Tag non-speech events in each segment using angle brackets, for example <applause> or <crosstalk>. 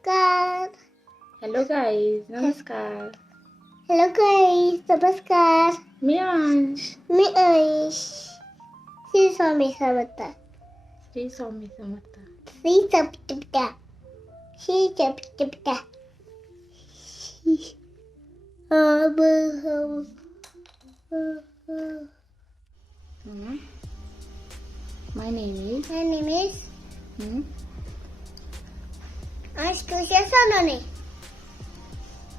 नमस्कार hello guys नमस्कार hello guys नमस्कार मी अंश मी ऐश श्री स्वामी समर्थ श्री स्वामी समर्थ श्री सप्तपट्या श्री सप्तपट्या अब हम my name is My name is I am a. I Tusiya sonone.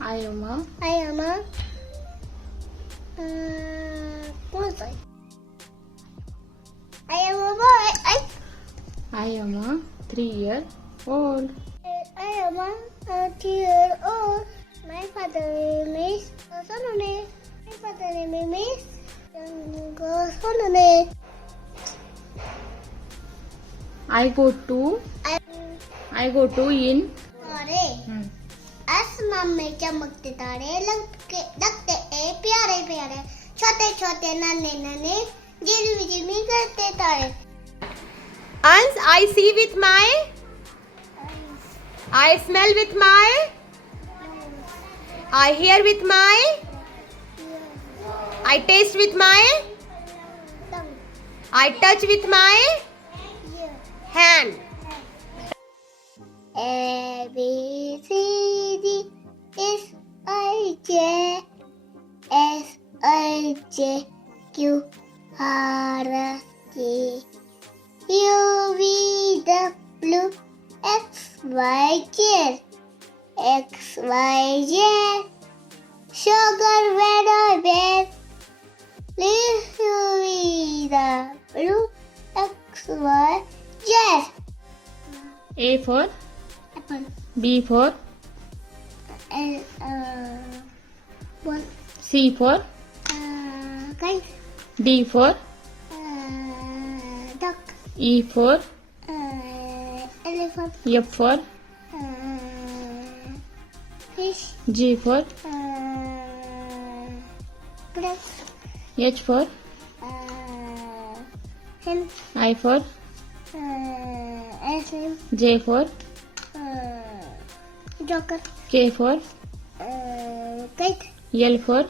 Ayoma. I am a boy. I am a three year old. I am a three year old. My father name is Sonone. My father name is Sonone. I go to I, I go to in आसमान में चमकते तारे लगते लगते ए प्यारे प्यारे छोटे छोटे नन्हे नन्हे जिलमी जिलमी करते तारे अंस I see with my eye smell with my eye hear with my eye taste with my I touch with my hand. A B C J S I J Q R S T U V W X Y Z X Y Z Sugar Weather Bear Leaf U V W X Y Z A for apple B for L, uh, one. C for? Uh, ah, kite. D for? Uh, ah, duck. E for? Uh, ah, elephant. F for? Uh, fish. G for? Uh, grass. H for? Uh, hen. I for? Uh, ice J for? Uh, joker. K for? Uh, kite. L for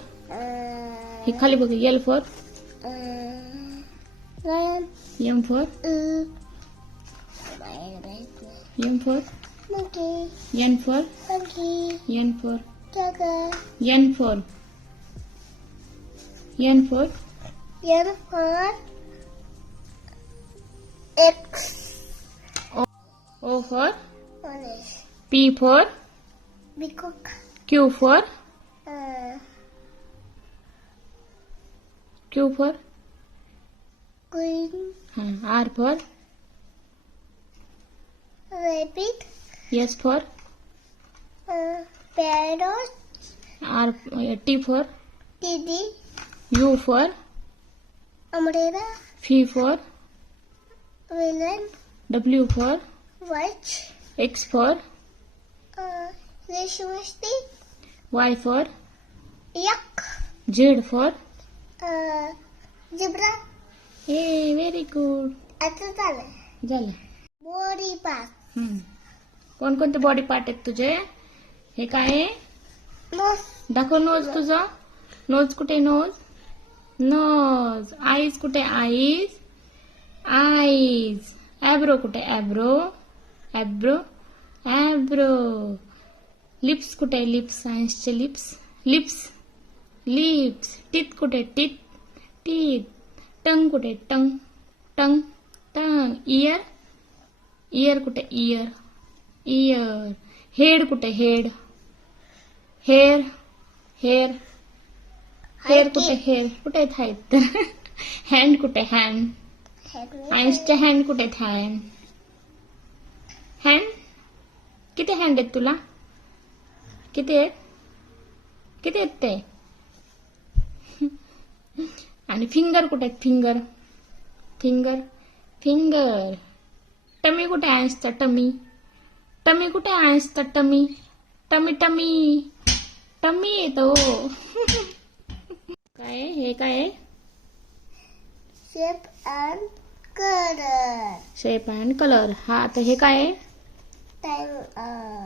हे खाली बघ L for M for M for N for N for N for N for N for X O for P for Q for Q for queen. R for rabbit. S for parrot. T for teddy. U for umbrella. V for villain. W for watch. X for Christmas tree. Y for Yuck. Z for Uh, zebra. Very good आता झालं झालं part पास कोणकोणते body part आहेत तुझे हे काय आहे नोस दाखव नोज तुझा नोज कुठे नोज नोज आईज कुठे आईज आईज ॲब्रो कुठे ॲब्रो ॲब्रो ॲब्रो लिप्स कुठे आहे लिप्स सायन्सचे लिप्स लिप्स लिप्स टीत कुठे टीत टीत टंग कुठे tongue tongue tongue ear ear कुठे इयर इयर हेड कुठे हेड हेअर हेअर हेअर कुठे हेअर कुठे आहेत हँड <laughs> कुठे हँड सायन्सच्या हँड कुठे आहेत हँड हँड किती हँड आहेत तुला किती आहेत किती आहेत ते <laughs> आणि फिंगर कुठे आहेत फिंगर फिंगर फिंगर टमी कुठे आहे टमी टमी कुठे आहे टमी टमी टमी टमी येतो हो. <laughs> काय हे काय shape and colour shape and colour हा आता हे काय uh,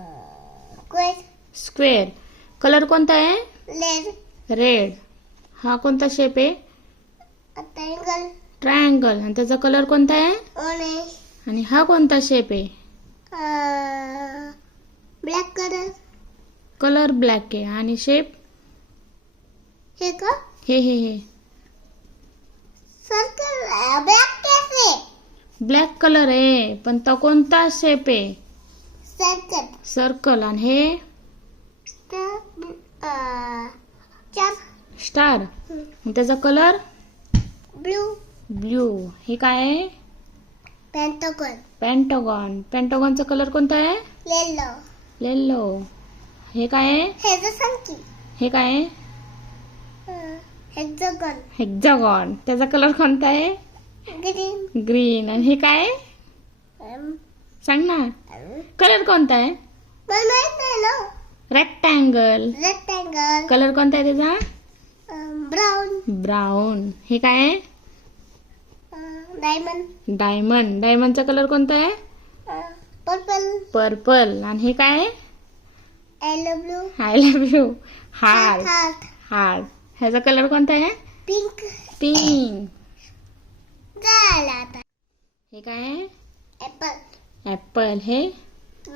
स्क्वेअर कलर कोणता आहे रेड हा कोणता शेप आहे ट्रायंगल आणि त्याचा कलर कोणता आहे आणि हा कोणता शेप आहे ब्लॅक कलर कलर ब्लॅक आहे आणि शेप हे का हे हे हे सर्कल ब्लॅक ब्लॅक कलर आहे पण तो कोणता शेप आहे सर्कल सर्कल आणि हे स्टार त्याचा कलर ब्लू ब्ल्यू हे काय आहे पॅन्टॉगॉन पॅन्टॉगॉन पॅन्टॉगॉनचा कलर कोणता आहे येल्लो येल्लो हे काय आहे हे काय आहे हेक्झागॉन हेक्झागॉन त्याचा कलर कोणता आहे ग्रीन ग्रीन आणि हे काय सांग ना कलर कोणता आहे रेक्टँगल रेक्टँगल कलर कोणता आहे त्याचा ब्राऊन um, ब्राऊन हे काय आहे डायमंड डायमंड डायमंडचा कलर कोणता आहे पर्पल uh, पर्पल आणि हे काय आहे ब्लू आय लव्ह यू हार हार ह्याचा कलर कोणता आहे पिंक पिंक हे काय आहे ऍपल एप्पल हे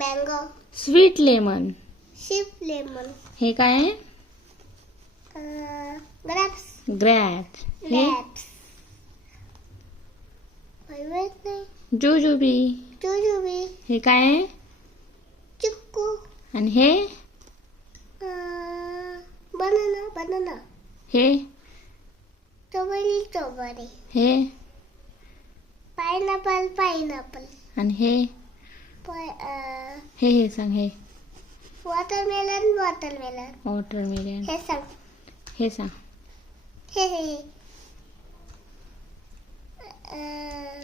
मँगो स्वीट लेमन शिप लेमन हे काय आहे ग्रॅप्स ग्रॅप्स हे ग्रॅप्स नाही जुजुबी जुजुबी हे काय आहे चिक्कू आणि हे बनाना बनाना हे स्ट्रॉबेरी स्ट्रॉबेरी हे पायनापल पायनापल आणि हे हे हे सांग हे वॉटरमेलन वॉटरमेलन वॉटरमेलन हे सांग हे सांग हे हे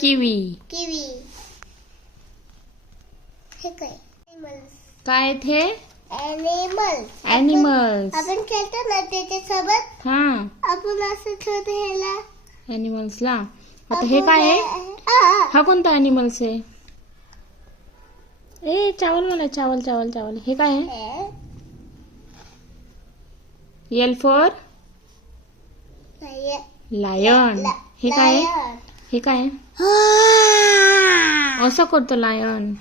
किवी किवी हे काय एनिमल्स काय ते एनिमल्स ॲनिमल्स आपण खेळतो ना त्याच्यासोबत हा आपण असं ठेवतो ह्याला animals ला आता हे काय आहे हा कोणता अॅनिमल्स आहे ए चावल वाला चावल चावल चावल हे काय आहे एल फॉर लायन हे काय हे काय असं करतो लायन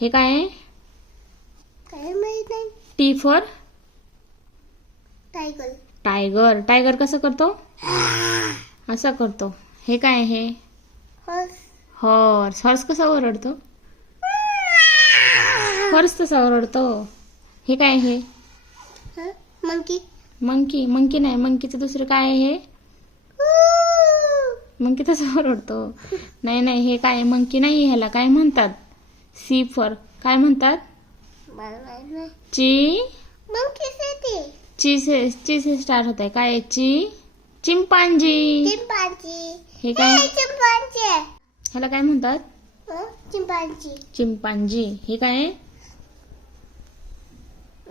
हे काय T for tiger tiger tiger कसं करतो असं करतो हे काय हे हॉर्स हॉर्स कसं ओरडतो फर्स्ट तसा हे काय आहे मंकी मंकी मंकी नाही मंकीचं दुसरं काय हे मंकी तसं ओरडतो नाही नाही हे काय मंकी नाही ह्याला काय म्हणतात सी फॉर काय म्हणतात ची ची से ची से स्टार्ट होत आहे काय ची चिंपांजी चिंपांजी हे काय चिंपांजी ह्याला काय म्हणतात चिंपांजी चिंपांजी हे काय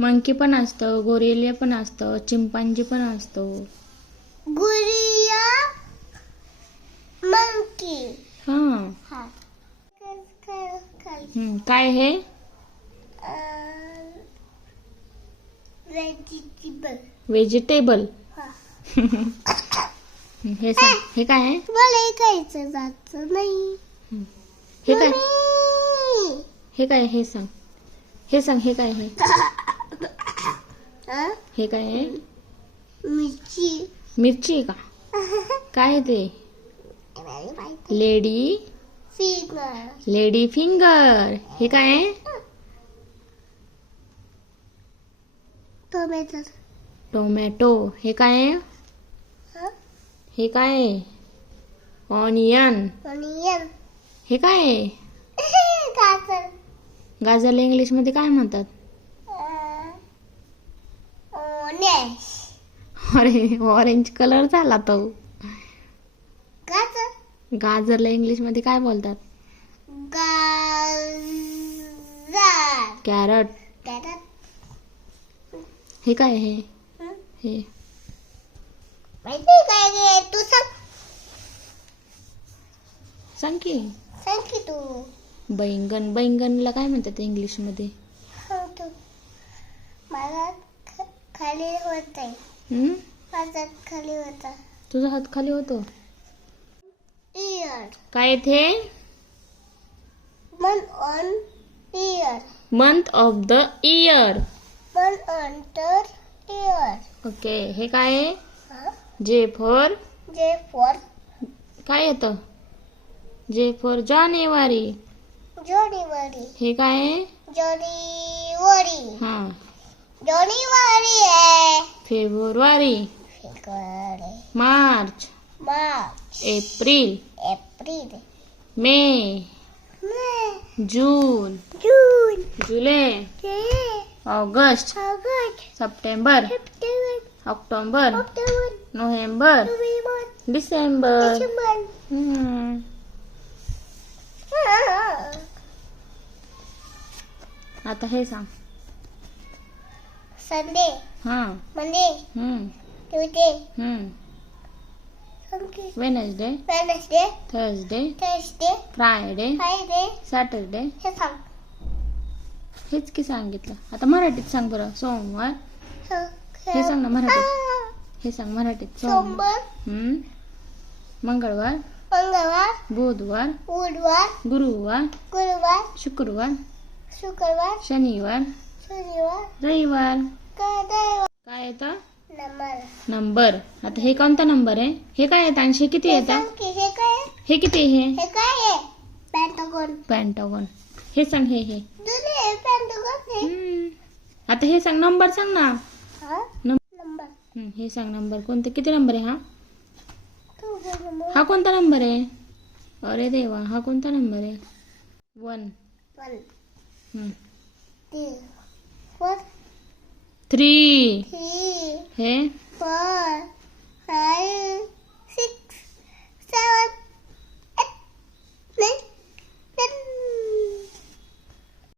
मंकी पण असतं गोरेले पण असतं चिंपांजी पण असतो गुरिया मंकी हा काय हे वेजिटेबल व्हेजिटेबल हे सांग हे काय आहे मला जात नाही हे काय हे काय हे सांग हे सांग हे काय हे <laughs> हे काय आहे मिरची मिरची आहे का काय ते लेडी फिंगर लेडी फिंगर हे काय आहे टोमॅटो टोमॅटो हे काय आहे हे काय आहे ऑनियन ऑनियन हे काय आहे <laughs> गाजर गाजरला इंग्लिश मध्ये काय म्हणतात अरे ऑरेंज कलर झाला तो गाजर गाजरला इंग्लिश मध्ये काय बोलतात गाजर कॅरट हे काय हे हे तू सांग सांग की सांग की तू बैंगन बैंगनला काय म्हणतात इंग्लिश मध्ये खाली होते आहे माझा खाली होता तुझा हात खाली होतो इयर काय येते month on year month of the year month on the year okay हे काय आहे जे फॉर जे फॉर काय होतं जे फॉर जानेवारी जानेवारी हे काय आहे जानेवारी हां जानेवारी है फेब्रुआरी मार्च मार्च अप्रैल अप्रैल मई जून जून जुलाई अगस्त सितंबर अक्टूबर अक्टूबर नवंबर नवंबर दिसंबर दिसंबर हम्म। आता है सांग Sunday Monday hmm Tuesday Wednesday Thursday Thursday Friday Friday Saturday हे सांग हेच की सांगितलं आता मराठीत सांग बरं सोमवार हो. हे सांग ना मराठीत हे सांग मराठीत सोमवार सोमवार हम्म मंगळवार मंगळवार बुधवार बुधवार गुरुवार गुरुवार शुक्रवार शुक्रवार शनिवार शनिवार रविवार काय येतं नंबर आता हे कोणता नंबर आहे हे काय आहे आणि हे किती येतात हे किती हे पॅन्टोगोन हे सांग हे हे आता हे सांग नंबर सांग ना नंबर हे सांग नंबर कोणते किती नंबर आहे हा हा कोणता नंबर आहे अरे देवा हा कोणता नंबर आहे one three, three hey? four, five, six, seven, eight, nine.